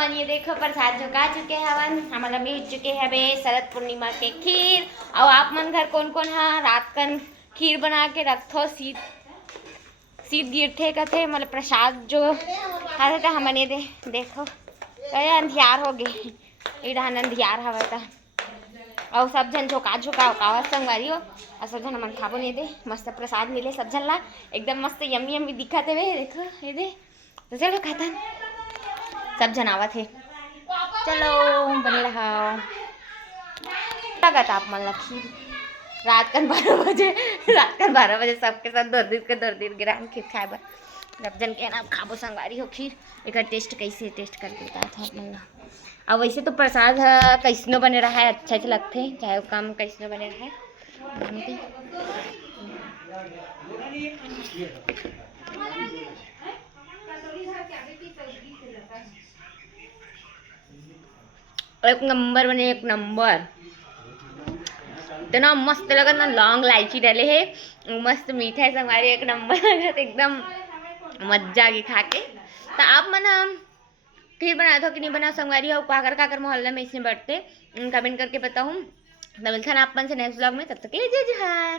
हमन ये देखो प्रसाद झुका चुके हवन, हमारा मिल चुके हैं बे शरद पूर्णिमा के खीर। और आप मन घर कौन कौन हा रात कन खीर बना के रखथो शीत गिरथे कथे मतलब प्रसाद जो खाते थे हमन ये देखो अरे अंधियार हो गए इधर अंधियार हवा था और सब जन झोका कावत संगवारी हो और सब जन हमन खाबो नहीं दे मस्त प्रसाद मिले सब जन ला एकदम मस्त यम्मी यम्मी दिखा थे वे देखो ये दे तो चलो खाता सब जन आवत है चलो बने रहा लगत आप मन खीर रात कन 12 बजे सबके साथ दर दिन गिरान खीर खाए बर सब जन के नाम खाबो संगवारी हो खीर एक टेस्ट कैसे टेस्ट करके बता था आप मन ला। अब वैसे तो प्रसाद कैसनो बने रहा है अच्छा लगते चाहे वो काम कैसनो बने रहा है। एक नंबर बने एक नंबर इतना मस्त लगा ना लौंग इलायची डाले है मस्त मीठा है हमारे एक नंबर लगा एकदम मजा आ गई खा के। तो आप मन खीर बना दो कि नहीं बना संगवारी हो काकर मोहल्ले में इसमें बढ़ते कमेंट करके बताऊँ। तो मिलता है आप मन से नेक्स्ट ब्लॉग में तब तक के लिए जय जोहार।